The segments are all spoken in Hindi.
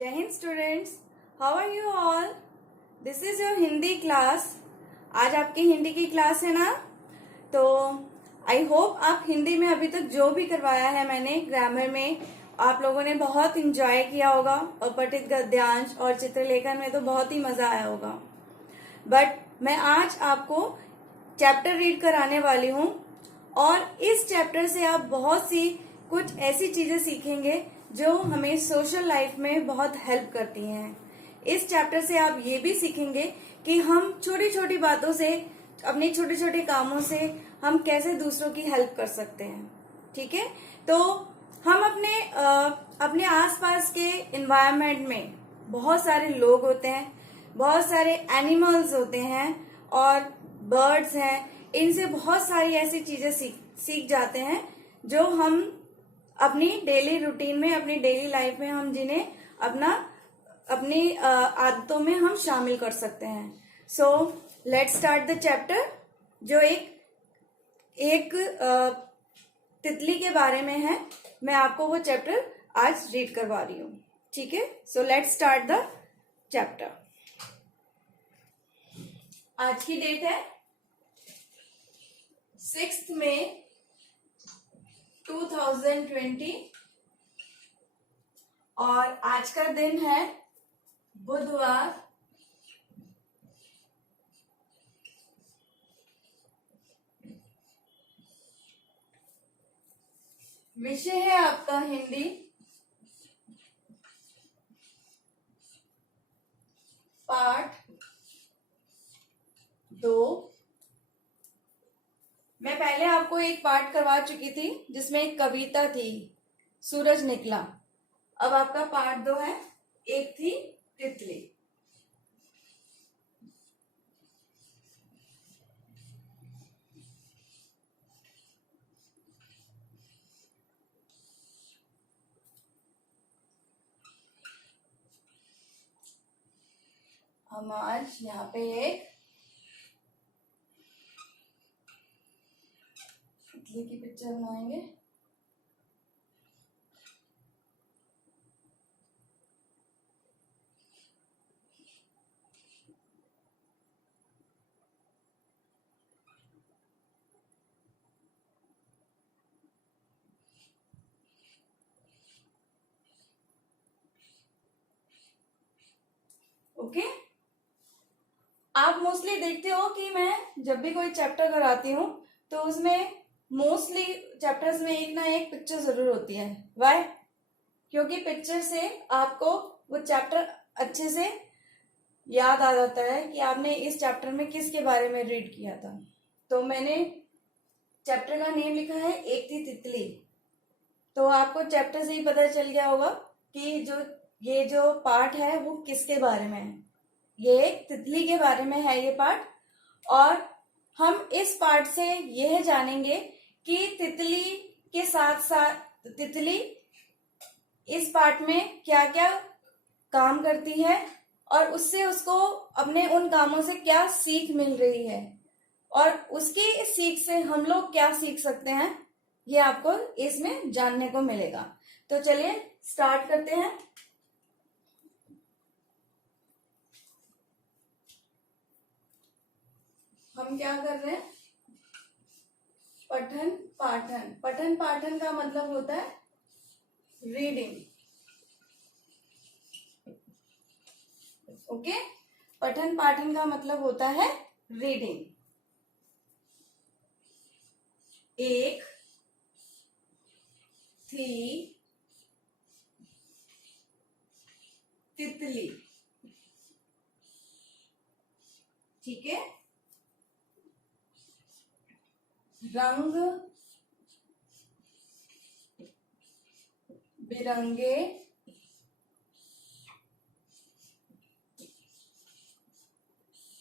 जय Hind students, how are you all. This is your Hindi class. आज आपकी हिंदी की क्लास है ना। तो आई होप आप हिंदी में अभी तक जो भी करवाया है मैंने ग्रामर में आप लोगों ने बहुत इंजॉय किया होगा, और पठित गद्यांश और चित्रलेखन में तो बहुत ही मजा आया होगा। बट मैं आज आपको चैप्टर रीड कराने वाली हूँ, और इस चैप्टर से आप बहुत सी कुछ ऐसी चीजें सीखेंगे जो हमें सोशल लाइफ में बहुत हेल्प करती हैं। इस चैप्टर से आप ये भी सीखेंगे कि हम छोटी छोटी बातों से, अपने छोटे छोटे कामों से हम कैसे दूसरों की हेल्प कर सकते हैं। ठीक है, तो हम अपने आसपास के एनवायरनमेंट में बहुत सारे लोग होते हैं, बहुत सारे एनिमल्स होते हैं और बर्ड्स हैं। इनसे बहुत सारी ऐसी चीजें सीख जाते हैं जो हम अपनी डेली रूटीन में, अपनी डेली लाइफ में हम जिन्हें अपनी आदतों में हम शामिल कर सकते हैं। So let's start the chapter, जो एक तितली के बारे में है। मैं आपको वो चैप्टर आज रीड करवा रही हूँ। ठीक है, so let's start the chapter. आज की डेट है 6 मई 2020 और आज का दिन है बुधवार। विषय है आपका हिंदी, पाठ 2। मैं पहले आपको एक पाठ करवा चुकी थी जिसमें एक कविता थी, सूरज निकला। अब आपका पार्ट 2 है, एक थी तितली। हम आज यहाँ पे एक तितली की पिक्चर बनाएंगे। ओके, आप मोस्टली देखते हो कि मैं जब भी कोई चैप्टर कराती हूँ तो उसमें मोस्टली चैप्टर्स में एक ना एक पिक्चर जरूर होती है। वाई? क्योंकि पिक्चर से आपको वो चैप्टर अच्छे से याद आ जाता है कि आपने इस चैप्टर में किसके बारे में रीड किया था। तो मैंने चैप्टर का नेम लिखा है एक थी तितली। तो आपको चैप्टर से ही पता चल गया होगा कि ये जो पार्ट है वो किसके बारे में है। ये एक तितली के बारे में है ये पार्ट। और हम इस पार्ट से यह जानेंगे कि तितली के साथ साथ तितली इस पार्ट में क्या क्या काम करती है और उससे उसको अपने उन कामों से क्या सीख मिल रही है, और उसकी इस सीख से हम लोग क्या सीख सकते हैं, ये आपको इसमें जानने को मिलेगा। तो चलिए स्टार्ट करते हैं। हम क्या कर रहे हैं? पठन पाठन। पठन पाठन का मतलब होता है रीडिंग। ओके, पठन पाठन का मतलब होता है रीडिंग। एक थी तितली। ठीक है, रंग बिरंगे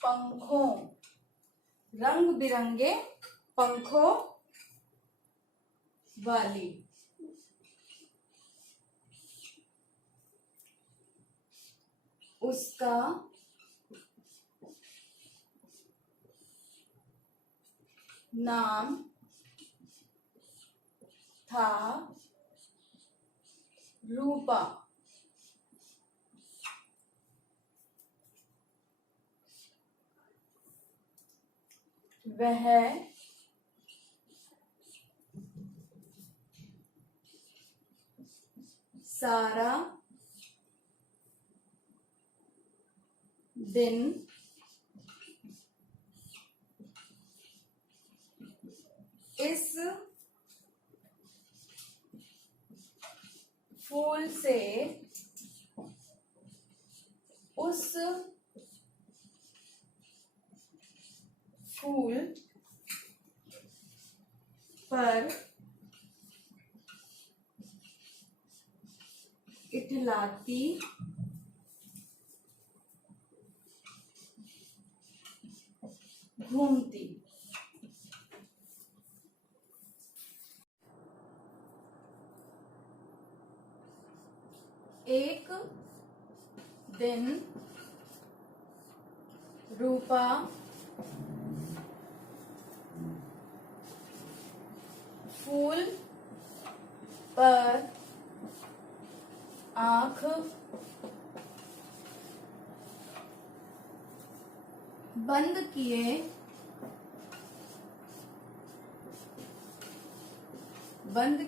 पंखों, रंग बिरंगे पंखों वाली। उसका नाम था रूपा। वह सारा दिन इस फूल से उस फूल पर इठलाती घूमती। एक दिन रूपा फूल पर आंख बंद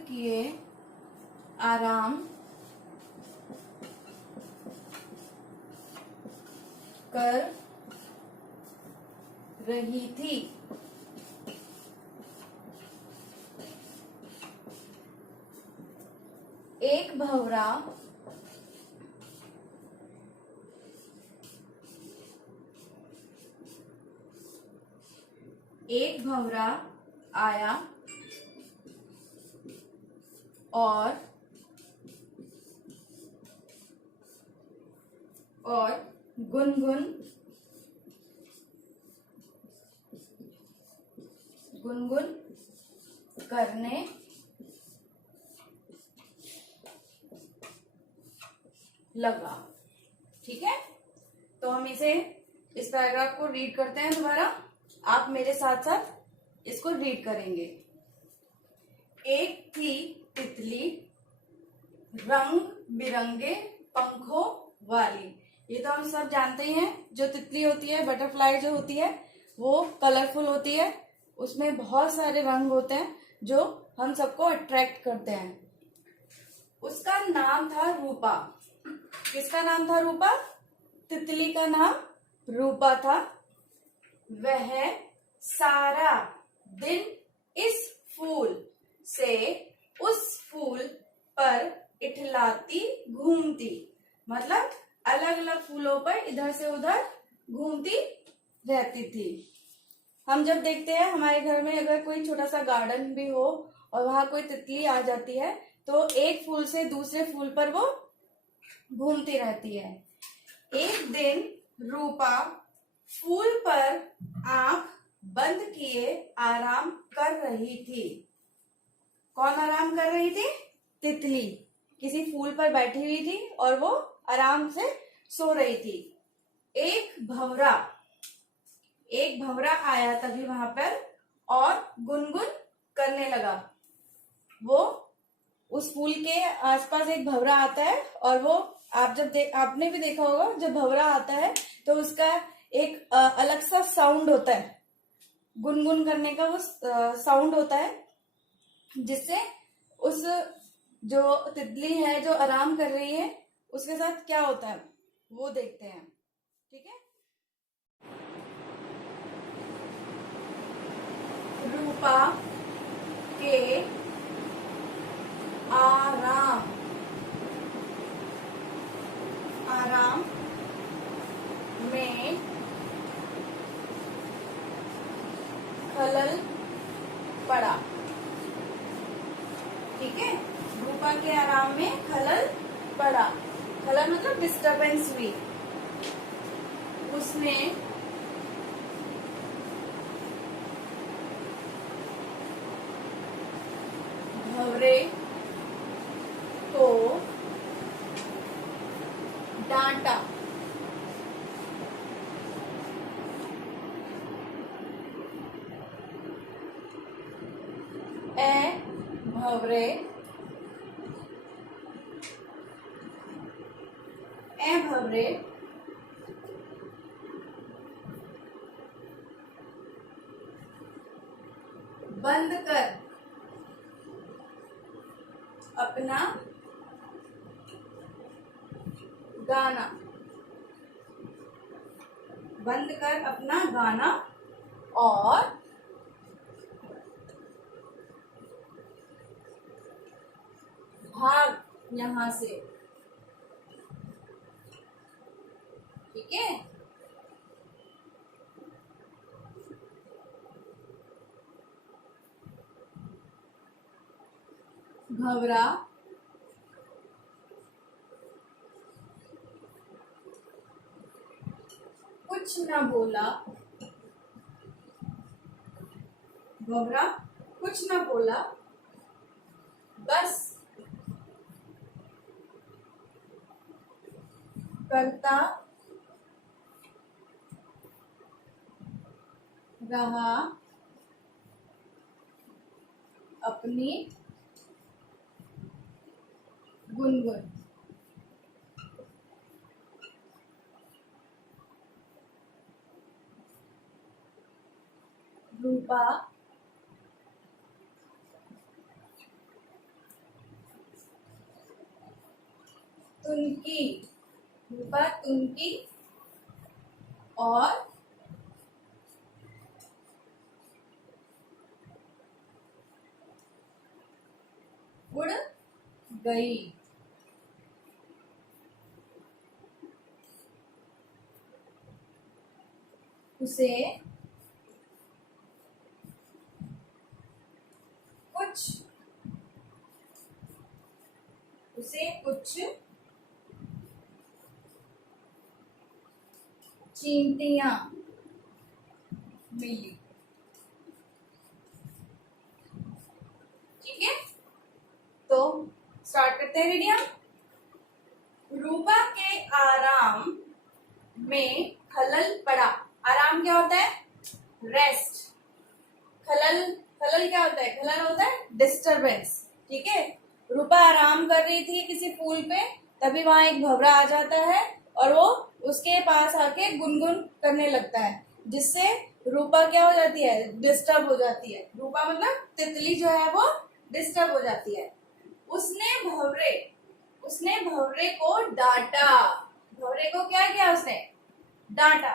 किए आराम कर रही थी। एक भंवरा आया और गुनगुन करने लगा। ठीक है, तो हम इस पैराग्राफ को रीड करते हैं दोबारा। आप मेरे साथ साथ इसको रीड करेंगे। एक थी तितली रंग बिरंगे पंखों वाली। ये तो हम सब जानते ही हैं, जो तितली होती है, बटरफ्लाई जो होती है, वो कलरफुल होती है। उसमें बहुत सारे रंग होते हैं जो हम सबको अट्रैक्ट करते हैं। उसका नाम था रूपा। किसका नाम था? रूपा। तितली का नाम रूपा था। वह सारा दिन इस फूल से उस फूल पर इठलाती घूमती, मतलब अलग अलग फूलों पर इधर से उधर घूमती रहती थी। हम जब देखते हैं हमारे घर में अगर कोई छोटा सा गार्डन भी हो और वहां कोई तितली आ जाती है तो एक फूल से दूसरे फूल पर वो घूमती रहती है। एक दिन रूपा फूल पर आंख बंद किए आराम कर रही थी। कौन आराम कर रही थी? तितली किसी फूल पर बैठी हुई थी और वो आराम से सो रही थी। एक भंवरा आया तभी वहां पर और गुनगुन करने लगा। वो उस फूल के आसपास एक भंवरा आता है और वो आपने भी देखा होगा, जब भंवरा आता है तो उसका एक अलग सा साउंड होता है, गुनगुन करने का वो साउंड होता है, जिससे उस जो तितली है जो आराम कर रही है उसके साथ क्या होता है वो देखते हैं। ठीक है, रूपा के आराम में खलल पड़ा। ठीक है, रूपा के आराम में खलल पड़ा। खलल मतलब डिस्टरबेंस हुई। उसने भंवरे को डांटा। भंवरे बंद कर अपना गाना, बंद कर अपना गाना और भाग यहां से। ठीक है, भंवरा कुछ न बोला, भंवरा कुछ न बोला, बस करता रहा अपनी गुनगुन। रूपा तुनकी, रूपा तुनकी और उड़ गई। उसे कुछ चींटियां मिली। ठीक है, तो स्टार्ट करते हैं रीडिंग। रूपा के आराम में खलल पड़ा। आराम क्या होता है? रेस्ट। खलल, खलल क्या होता है? खलल होता है डिस्टरबेंस। ठीक है, रूपा आराम कर रही थी किसी फूल पे, तभी वहां एक भंवरा आ जाता है और वो उसके पास आके गुनगुन करने लगता है, जिससे रूपा क्या हो जाती है? डिस्टर्ब हो जाती है। रूपा मतलब तितली जो है वो डिस्टर्ब हो जाती है। उसने भंवरे को डांटा। भंवरे को क्या किया? उसने डांटा।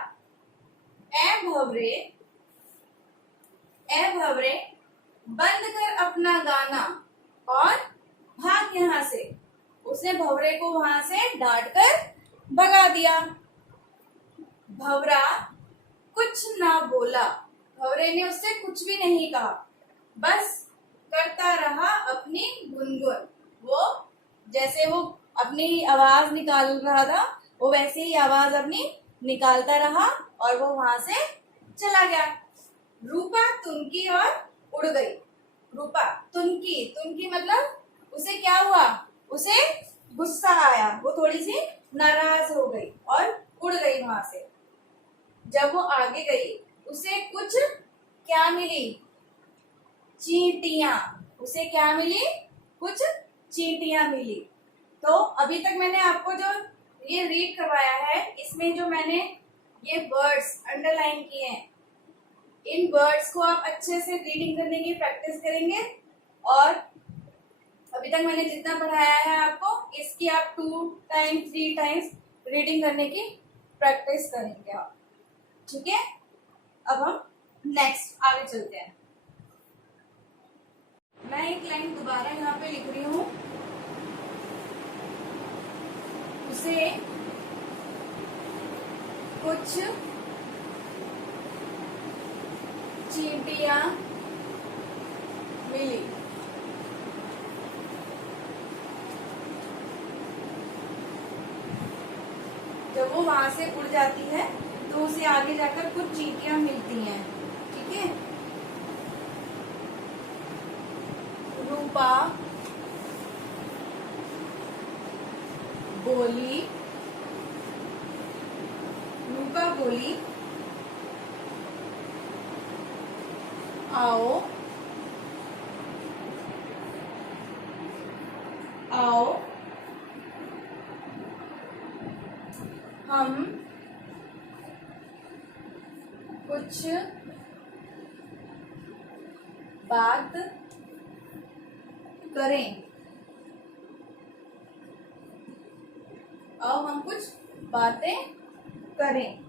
ए भंवरे बंद कर अपना गाना और भाग यहां से। उसने भंवरे को वहां से डांट कर भगा दिया। भंवरा कुछ ना बोला। भंवरे ने उससे कुछ भी नहीं कहा, बस करता रहा अपनी गुनगुन। वो जैसे वो अपनी आवाज निकाल रहा था, वो वैसे ही आवाज अपनी निकालता रहा और वो वहां से चला गया। रूपा तुनकी और उड़ गई। रूपा तुनकी, तुनकी मतलब उसे क्या हुआ? उसे गुस्सा आया, वो थोड़ी सी नाराज हो गई और उड़ गई वहां से। जब वो आगे गई, उसे कुछ क्या मिली? चींटियां। उसे क्या मिली? कुछ चींटियां मिली। तो अभी तक मैंने आपको जो ये रीड करवाया है, इसमें जो मैंने ये वर्ड्स अंडरलाइन किए हैं, इन वर्ड्स को आप अच्छे से रीडिंग करने की प्रैक्टिस करेंगे और अभी तक मैंने जितना पढ़ाया है आपको, इसकी आप 2 टाइम्स 3 टाइम्स रीडिंग करने की प्रैक्टिस करेंगे आप। ठीक है, अब हम नेक्स्ट आगे चलते हैं। मैं एक लाइन दोबारा यहाँ पे लिख रही हूँ। उसे कुछ चींटियां मिली। जब वो वहां से उड़ जाती है तो उसे आगे जाकर कुछ चींटियां मिलती हैं। ठीक है, रूपा बोली, रूपा बोली, आओ आओ हम कुछ बात करें। आओ हम कुछ बातें करें।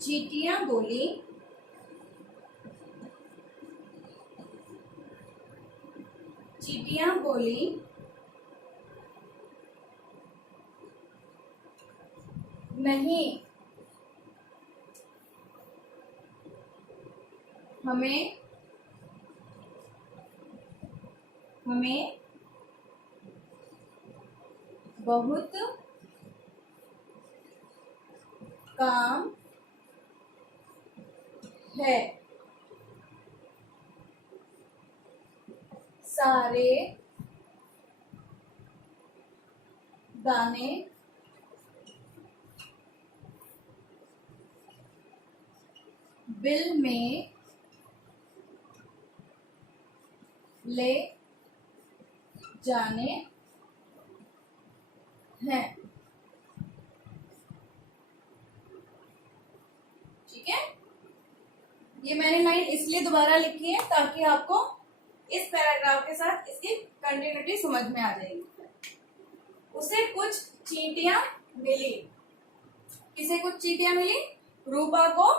चींटियां बोली, चींटियां बोली, नहीं, हमें बहुत काम है, सारे दाने बिल में ले जाने हैं। ठीक है, ये मैंने लाइन इसलिए दोबारा लिखी है ताकि आपको इस पैराग्राफ के साथ इसकी कंटिन्यूटी समझ में आ जाएगी। उसे कुछ चींटियां मिली। किसे कुछ चींटियां मिली? रूपा को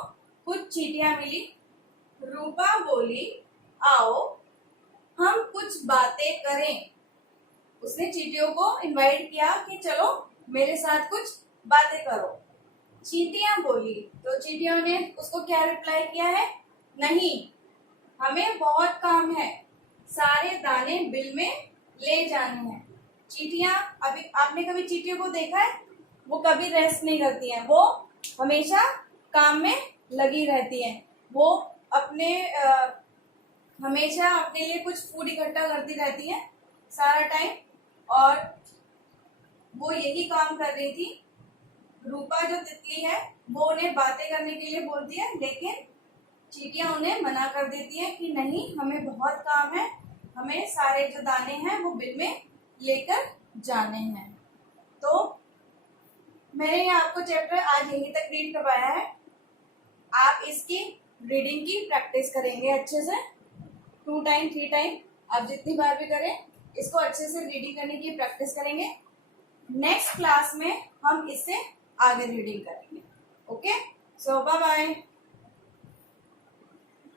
कुछ चींटियां मिली। रूपा बोली, आओ हम कुछ बातें करें। उसने चींटियों को इनवाइट किया कि चलो मेरे साथ कुछ बातें करो। चींटियां बोली तो चींटियों ने उसको क्या रिप्लाई किया है? नहीं, हमें बहुत काम है, सारे दाने बिल में ले जाने हैं। चींटियां, अभी आपने कभी चींटियों को देखा है? वो कभी रेस्ट नहीं करती हैं, वो हमेशा काम में लगी रहती हैं। वो अपने हमेशा अपने लिए कुछ फूड इकट्ठा करती रहती हैं सारा टाइम, और वो यही काम कर रही थी। रूपा जो तितली है वो उन्हें बातें करने के लिए बोलती है, लेकिन चींटियां उन्हें मना कर देती हैं कि नहीं, हमें बहुत काम है, हमें सारे जो दाने हैं वो बिल में लेकर जाने हैं। तो मैंने आपको चैप्टर आज यहीं तक रीड करवाया है। आप इसकी रीडिंग की प्रैक्टिस करेंगे अच्छे से, 2 टाइम 3 टाइम, आप जितनी बार भी करें इसको अच्छे से रीडिंग करने की प्रैक्टिस करेंगे। नेक्स्ट क्लास में हम इससे आगे रीडिंग करेंगे। ओके, सो बाय बाय।